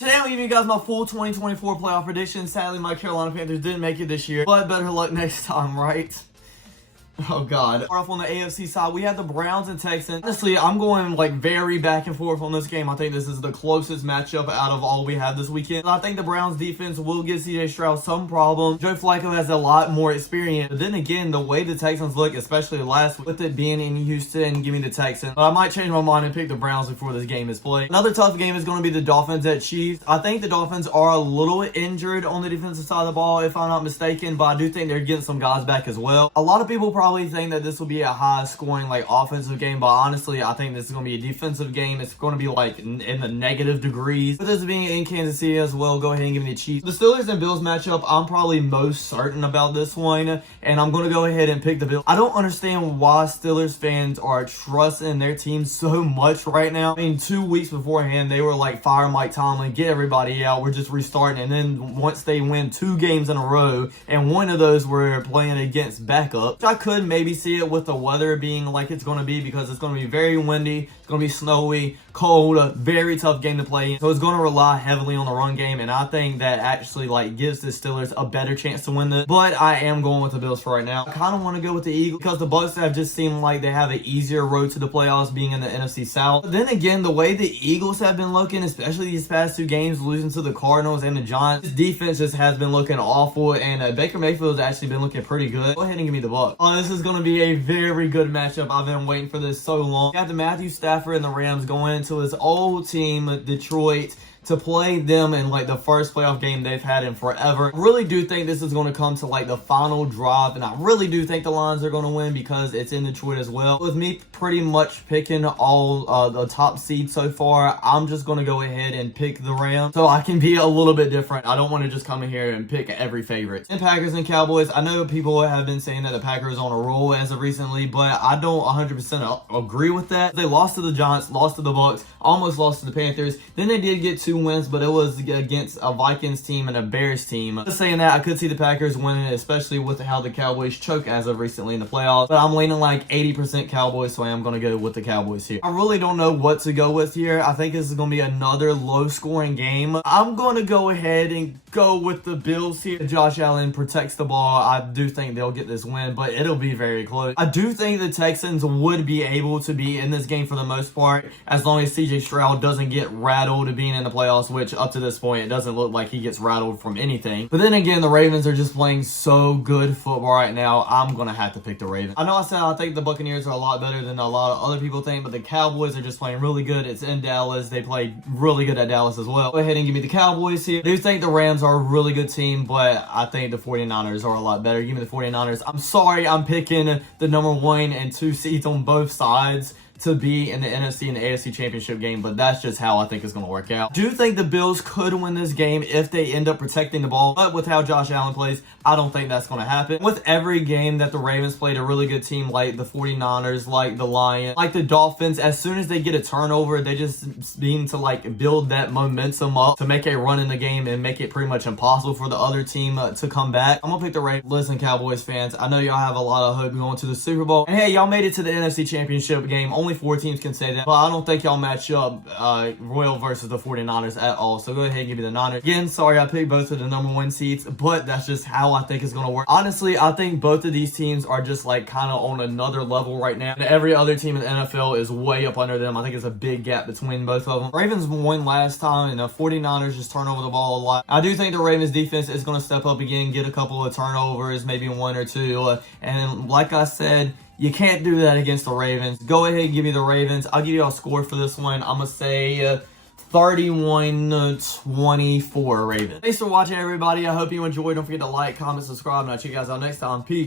Today I'm giving you guys my full 2024 playoff predictions. Sadly, my Carolina Panthers didn't make it this year, but better luck next time, right? Oh god. Start off on the AFC side, we have the Browns and Texans. Honestly, I'm going like very back and forth on this game. I think this is the closest matchup out of all we have this weekend. I think the Browns defense will give CJ Stroud some problem. Joe Flacco has a lot more experience. But then again, the way the Texans look, especially last week, with it being in Houston, give me the Texans. But I might change my mind and pick the Browns before this game is played. Another tough game is going to be the Dolphins at Chiefs. I think the Dolphins are a little injured on the defensive side of the ball, if I'm not mistaken, but I do think they're getting some guys back as well. A lot of people probably think that this will be a high scoring like offensive game, but honestly I think this is going to be a defensive game. It's going to be like in the negative degrees. With this being in Kansas City as well, go ahead and give me the Chiefs. The Steelers and Bills matchup, I'm probably most certain about this one, and I'm going to go ahead and pick the Bills. I don't understand why Steelers fans are trusting their team so much right now. I mean, 2 weeks beforehand they were like, fire Mike Tomlin, get everybody out, we're just restarting, and then once they win 2 games in a row, and one of those were playing against backup, which I could maybe see it with the weather being like it's going to be, because it's going to be very windy, it's going to be snowy, cold, a very tough game to play. So it's going to rely heavily on the run game, and I think that actually like gives the Steelers a better chance to win this. But I am going with the Bills for right now. I kind of want to go with the Eagles because the Bucs have just seemed like they have an easier road to the playoffs being in the NFC South. But then again, the way the Eagles have been looking, especially these past 2 games, losing to the Cardinals and the Giants, this defense just has been looking awful, and Baker Mayfield has actually been looking pretty good. Go ahead and give me the Bucs. Oh, this is going to be a very good matchup. I've been waiting for this so long. You have the Matthew Stafford and the Rams going into his old team, Detroit, to play them in like the first playoff game they've had in forever. I really do think this is going to come to like the final drive, and I really do think the Lions are going to win because it's in Detroit as well. With me pretty much picking all the top seeds so far, I'm just going to go ahead and pick the Rams so I can be a little bit different. I don't want to just come in here and pick every favorite. And Packers and Cowboys, I know people have been saying that the Packers on a roll as of recently, but I don't 100% agree with that. They lost to the Giants, lost to the Bucs, almost lost to the Panthers. Then they did get 2 wins, but it was against a Vikings team and a Bears team. Just saying that, I could see the Packers winning, especially with how the Cowboys choke as of recently in the playoffs. But I'm leaning like 80% Cowboys, so I am going to go with the Cowboys here. I really don't know what to go with here. I think this is going to be another low-scoring game. I'm going to go ahead and go with the Bills here. Josh Allen protects the ball. I do think they'll get this win, but it'll be very close. I do think the Texans would be able to be in this game for the most part, as long as CJ Stroud doesn't get rattled being in the playoffs, which up to this point, it doesn't look like he gets rattled from anything. But then again, the Ravens are just playing so good football right now. I'm going to have to pick the Ravens. I know I said I think the Buccaneers are a lot better than a lot of other people think, but the Cowboys are just playing really good. It's in Dallas. They play really good at Dallas as well. Go ahead and give me the Cowboys here. I do think the Rams are a really good team, but I think the 49ers are a lot better. Give me the 49ers. I'm sorry, I'm picking the number 1 and 2 seeds on both sides to be in the NFC and the AFC championship game, but that's just how I think it's going to work out. I do think the Bills could win this game if they end up protecting the ball, but with how Josh Allen plays, I don't think that's going to happen. With every game that the Ravens played a really good team, like the 49ers, like the Lions, like the Dolphins, as soon as they get a turnover, they just seem to like build that momentum up to make a run in the game and make it pretty much impossible for the other team to come back. I'm going to pick the Ravens. Listen, Cowboys fans, I know y'all have a lot of hope going to the Super Bowl, and hey, y'all made it to the NFC championship game. Only 4 teams can say that, but I don't think y'all match up Royal versus the 49ers at all. So go ahead and give me the Niners. Again, sorry I picked both of the number 1 seeds, but that's just how I think it's going to work. Honestly, I think both of these teams are just like kind of on another level right now, and every other team in the NFL is way up under them. I think it's a big gap between both of them. Ravens won last time, and the 49ers just turn over the ball a lot. I do think the Ravens defense is going to step up again, get a couple of turnovers, maybe 1 or 2, and like I said, you can't do that against the Ravens. Go ahead and give me the Ravens. I'll give you a score for this one. I'm going to say 31-24 Ravens. Thanks for watching, everybody. I hope you enjoyed. Don't forget to like, comment, subscribe, and I'll check you guys out next time. Peace.